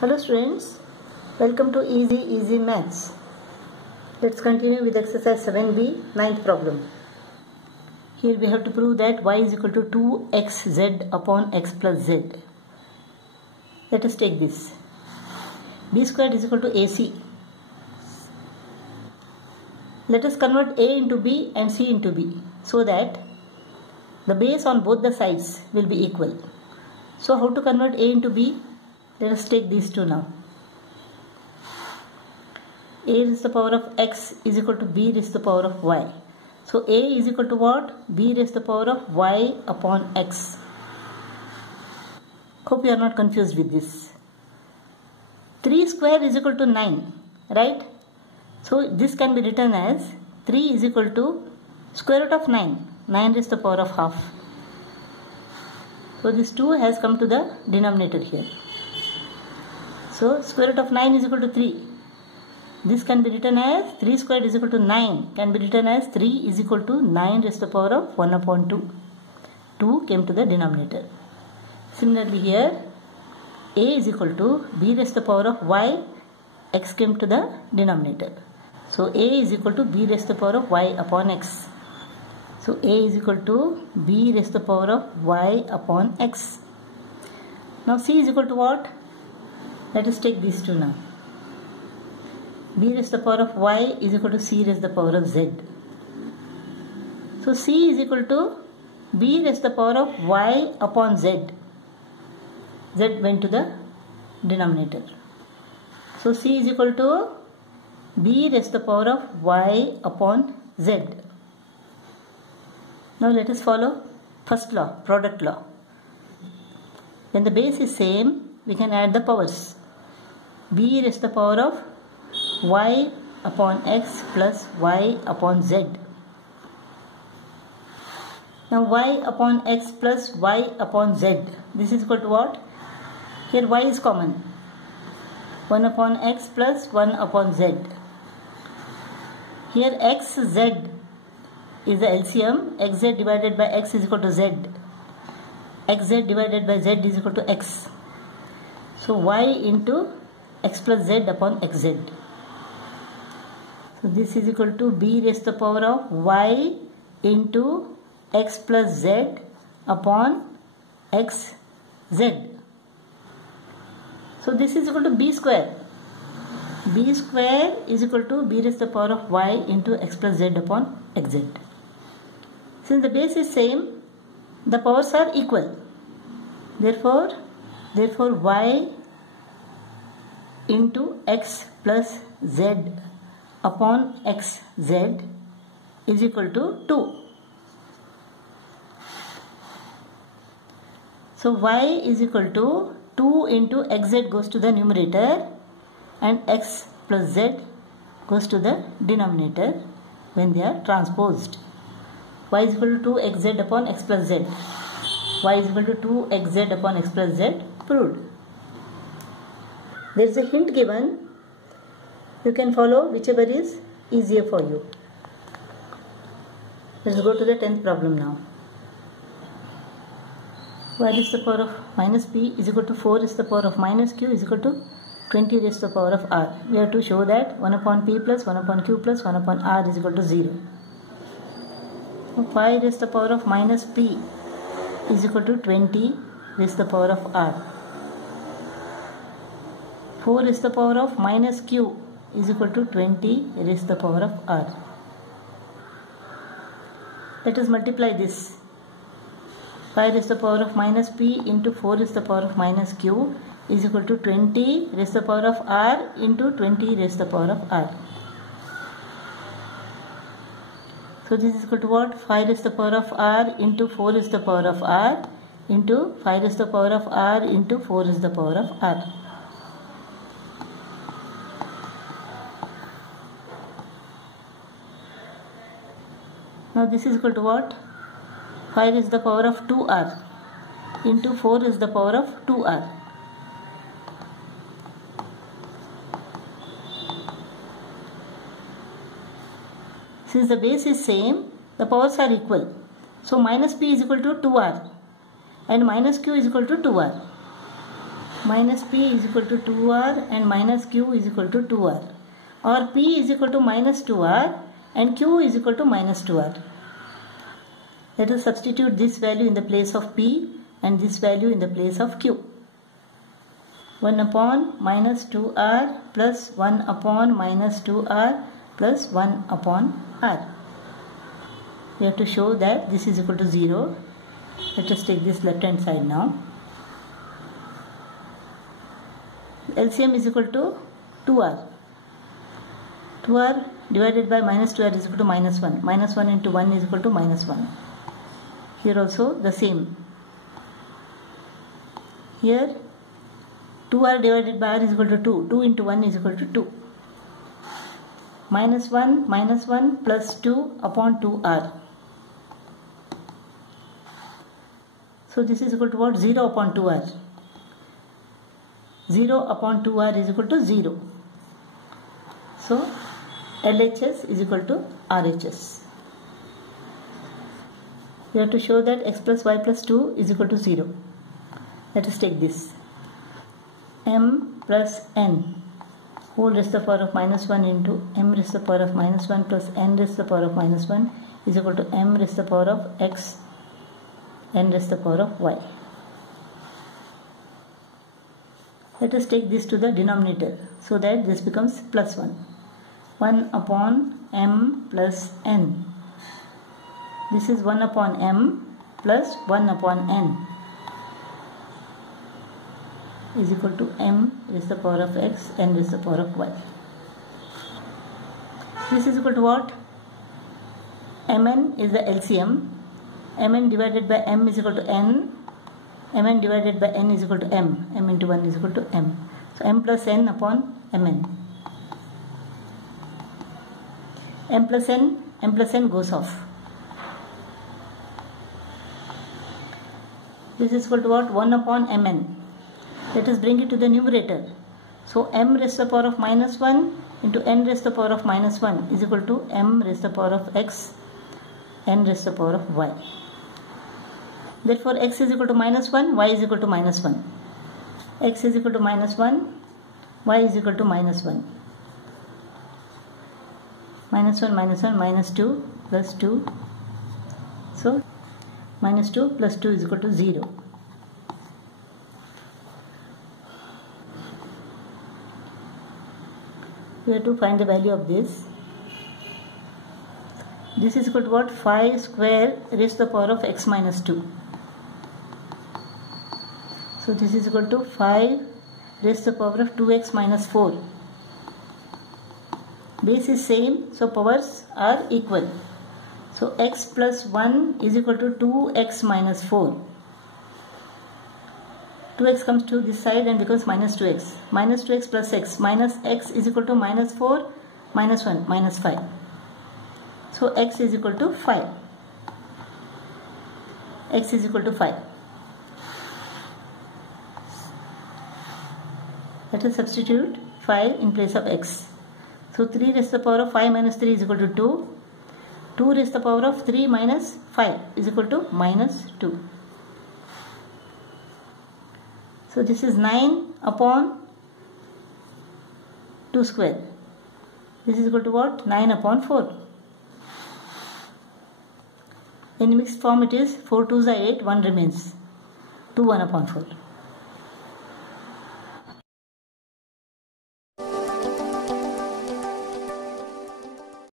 Hello students, welcome to Easy Maths. Let's continue with exercise 7b, ninth problem. Here we have to prove that y is equal to 2xz upon x plus z. Let us take this. B squared is equal to AC. Let us convert A into B and C into B so that the base on both the sides will be equal. So how to convert A into B? Let us take these two now. A raised to the power of x is equal to b raised to the power of y. So A is equal to what? B raised to the power of y upon x. Hope you are not confused with this. 3 square is equal to 9, right? So this can be written as 3 is equal to square root of 9. 9 raised to the power of half. So this 2 has come to the denominator here. So square root of 9 is equal to 3. This can be written as 3 squared is equal to 9. Can be written as 3 is equal to 9 raised to the power of 1 upon 2. 2 came to the denominator. Similarly here A is equal to b raised to the power of y. X came to the denominator. So A is equal to b raised to the power of y upon x. So A is equal to b raised to the power of y upon x. Now C is equal to what? Let us take these two now. B raised to the power of y is equal to c raised to the power of z. So c is equal to b raised to the power of y upon z. Z went to the denominator. So c is equal to b raised to the power of y upon z. Now let us follow first law, product law. When the base is same, we can add the powers. B raised to the power of y upon x plus y upon z. Now y upon x plus y upon z. This is equal to what? Here y is common. 1 upon x plus 1 upon z. Here x z is the LCM. Xz divided by x is equal to z. Xz divided by z is equal to x. So y into x plus z upon xz. So this is equal to b raised to the power of y into x plus z upon xz. So this is equal to b square. B square is equal to b raised to the power of y into x plus z upon xz. Since the base is same, the powers are equal. Therefore y into x plus z upon xz is equal to 2. So y is equal to 2 into xz goes to the numerator and x plus z goes to the denominator when they are transposed. Y is equal to 2xz upon x plus z. Y is equal to 2xz upon x plus z proved. There is a hint given. You can follow whichever is easier for you. Let's go to the 10th problem now. Y raised to the power of minus p is equal to 4 raised to the power of minus q is equal to 20 raised to the power of r. We have to show that 1 upon p plus 1 upon q plus 1 upon r is equal to 0. So 5 raised to the power of minus p is equal to 20 raised to the power of r. 4 raised to the power of minus q is equal to 20 raised to the power of r. Let us multiply this. 5 raised to the power of minus p into 4 raised to the power of minus q is equal to 20 raised to the power of r into 20 raised to the power of r. So this is equal to what? 5 raised to the power of r into 4 raised to the power of r into 5 raised to the power of r into 4 raised to the power of r. Now this is equal to what? 5 is the power of 2r into 4 is the power of 2r. Since the base is same, the powers are equal. So minus p is equal to 2r and minus q is equal to 2r. minus p is equal to 2r and minus q is equal to 2r, or p is equal to minus 2r and q is equal to minus 2r. Let us substitute this value in the place of p and this value in the place of q. 1 upon minus 2r plus 1 upon minus 2r plus 1 upon r. We have to show that this is equal to 0. Let us take this left hand side now. LCM is equal to 2r. 2r divided by minus 2r is equal to minus 1. Minus 1 into 1 is equal to minus 1. Here also the same. Here 2r divided by r is equal to 2. 2 into 1 is equal to 2. Minus 1 plus 2 upon 2r. So this is equal to what? 0 upon 2r. 0 upon 2r is equal to 0. So LHS is equal to RHS. We have to show that x plus y plus 2 is equal to 0. Let us take this. M plus n whole raised to the power of minus 1 into m raised to the power of minus 1 plus n raised to the power of minus 1 is equal to m raised to the power of x n raised to the power of y. Let us take this to the denominator so that this becomes plus 1. 1 upon m plus n. This is 1 upon m plus 1 upon n is equal to m raised to the power of x, n raised to the power of y. This is equal to what? Mn is the LCM. Mn divided by m is equal to n. Mn divided by n is equal to m. M into 1 is equal to m. So m plus n upon mn. M plus n goes off. This is equal to what? 1 upon mn. Let us bring it to the numerator. So m raised to the power of minus 1 into n raised to the power of minus 1 is equal to m raised to the power of x, n raised to the power of y. Therefore x is equal to minus 1, y is equal to minus 1. X is equal to minus 1, y is equal to minus 1. Minus 1 minus 2 plus 2. So minus 2 plus 2 is equal to 0. We have to find the value of this. This is equal to what? 5 square raised to the power of x minus 2. So this is equal to 5 raised to the power of 2x minus 4. Base is same, so powers are equal. So x plus 1 is equal to 2x minus 4. 2x comes to this side and becomes minus 2x. Minus 2x plus x is equal to minus 4 minus 1 minus 5. So x is equal to 5. X is equal to 5. Let us substitute 5 in place of x. So 3 raised to the power of 5 minus 3 is equal to 2. 2 raised to the power of 3 minus 5 is equal to minus 2. So this is 9 upon 2 square. This is equal to what? 9 upon 4. In mixed form it is 4 2s are 8, 1 remains. 2 1 upon 4.